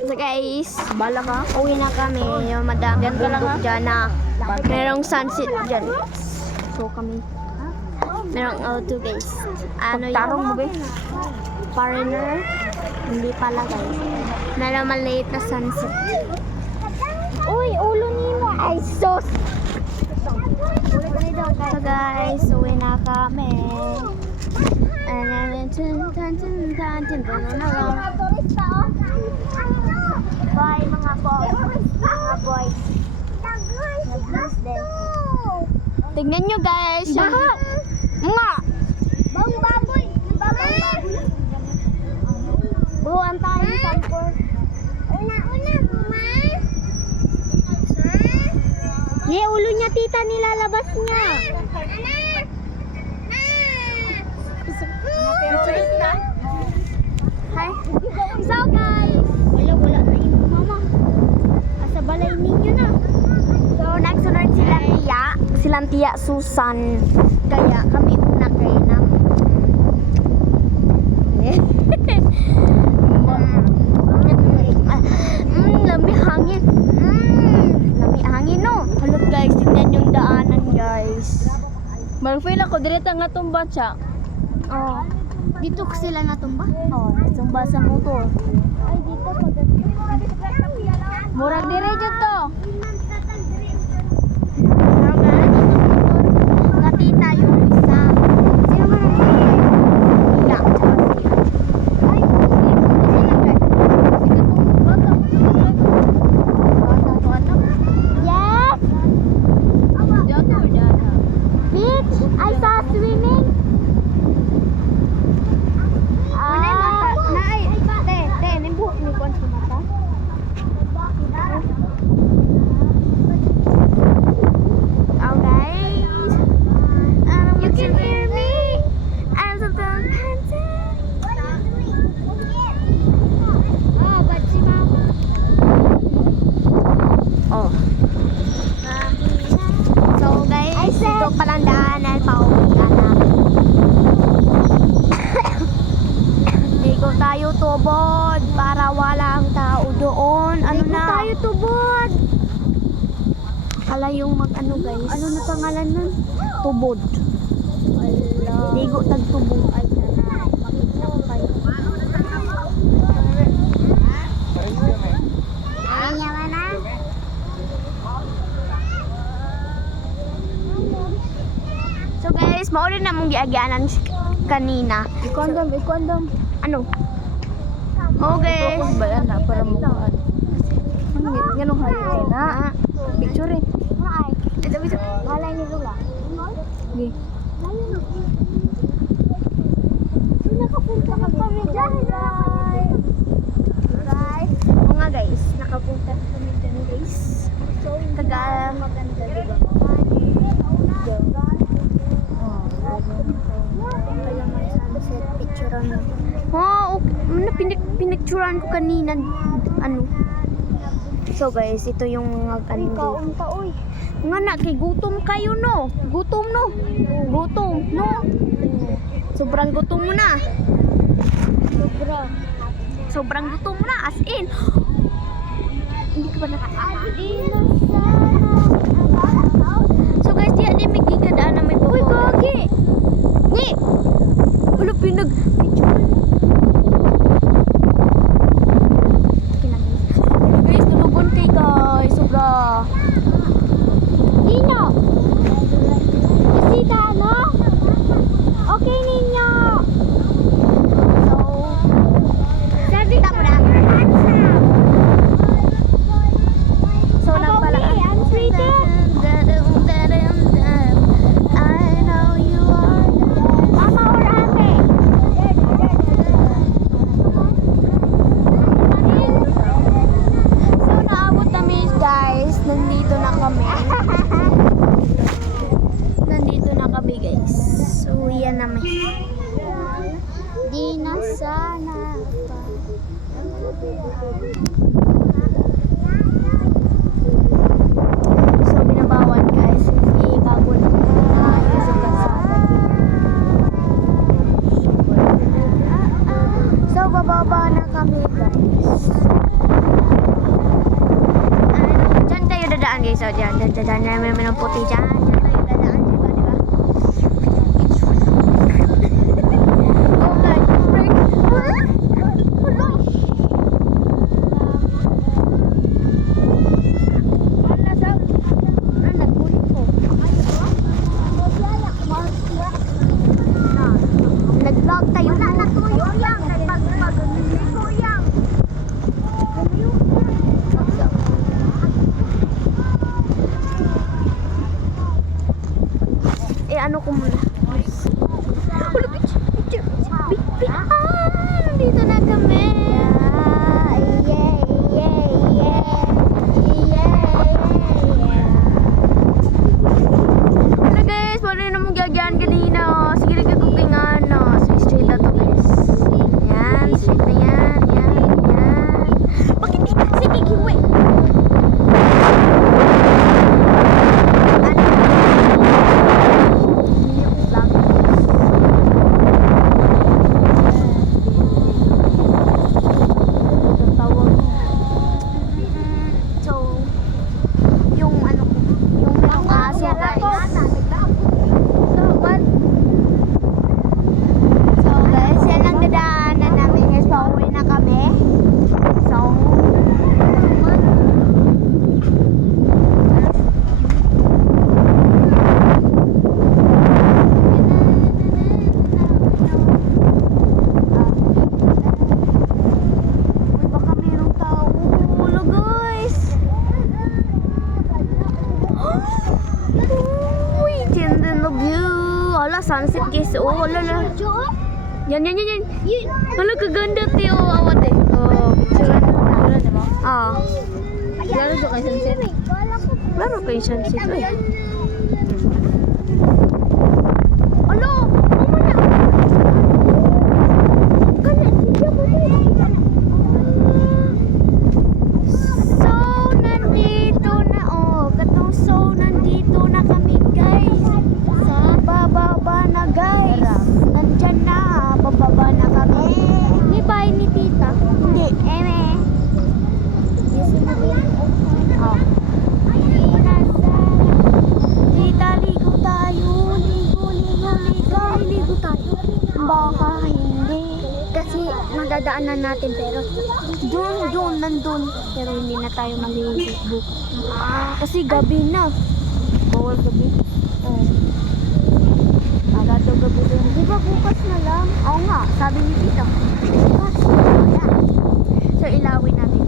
So guys, bala ka. Uwi na kami. Yung madaming bundok dyan na merong sunset dyan. So kami. Merong auto guys. Ano Tarong mo, yun? Foreigner. Hindi pala guys. Merong maliit na sunset. Uy, ulo ni mo. Ay, sus! So guys, uwi na kami. Bye mga boys. Mga boys. Nag-bless din. Tignan nyo guys. Baha! Nga! Bang baboy! Buwan tayo sa sampor. Una-una, mama. Ye, ulo niya tita nilalabas niya. Hi. So guys, wala na yung mama. Asa balay ninyo na. So nagsunod silang tiya Susan. Kaya kami una kay na. Lami hangin. Lami hangin no. Halot guys, tingnan yung daanan guys. Mag-feel ako, direta nga tumba siya. Oh. Dito sila natumba? Oh, natumba sa motor. Ay, dito Murag dire dyan to. Natita yung isa. Sino man ang iya? Ay, yes! Beach! I saw swimming! Tayo tubod para walang tao doon. Ano na? Tayo tubod. Kala yung mag-ano guys. Ano na pangalan nun? Tubod. Wala. Ligo tagtubod. Ay, sana. Makita ko kayo. Ay, yaman na. So guys, mauna na mong giagyanan kanina. Ikondom. Ano? Okay. Ba yan na para mo kaan. Hangit, ganun hayo na. Picture eh. Ay, ito. Balay ni Lula. Di. Nakapunta kami dyan, guys. Mga guys, nakapunta kami dyan, guys. Taga maganda, diba? Kaya may sunset picture na. Oh, pinicturean ko kanina. Ano? So guys, ito yung mga kanina. Nga na, kay gutom kayo no. Gutom no. Sobrang gutom mo na. Sobrang gutom mo na. As in. Hindi ka ba nakakain? So guys, di adi may gikadaan na may baba. Uy, gagi! Ni! Wala pinag-picture. Guys, tulugon kay guys. Sobra. Nino! Isita, no? Okay, Nino! So, sabi ka mo na. So, nagpala. I'm pretty. I know you are. Mama or ate? So, naabot kami guys. Nandito na kami. Guys. So, yan naman. Di na sana pa. So, binabawan guys. Hindi bago na ayos sa kasada. So, bababa na kami guys. Dadaan namin ng puti dyan. Yan tayo dadaan, diba? Oh my frick! Nag-vlog tayo. Wala na tuyo yang. Nagpag-ligo yang. Ano ko muna. Nandito na kami. Wala guys, wala na mong gagyan kanina. Sige lang kagupingan. So straight na to guys. Yan, straight na yan. Yan. Bakit di? Sige, kiwi. Sunset guys. Oh, wala na. Yan. Wala kaganda tiyo. Awat eh. Oh, picture na. Ah. Lalo doon kay sunset. Laro kayo sunset. Alo! Mama na! So, nandito na. Oh, katong so, nandito na kami guys. Bababa na guys. Nandyan na. Bababa na kami. Hindi ba ni tita? Hindi. Eme. Oh. Tita, ligo tayo. Ligo tayo. Baka hindi. Kasi nadadaanan natin pero nandun. Pero hindi na tayo maliligo. Kasi gabi na. Bawal gabi. Oh. Agad gabi doon. Di ba bukas na lang? Oo nga, sabi ni tita. Bukas. So ilawin natin.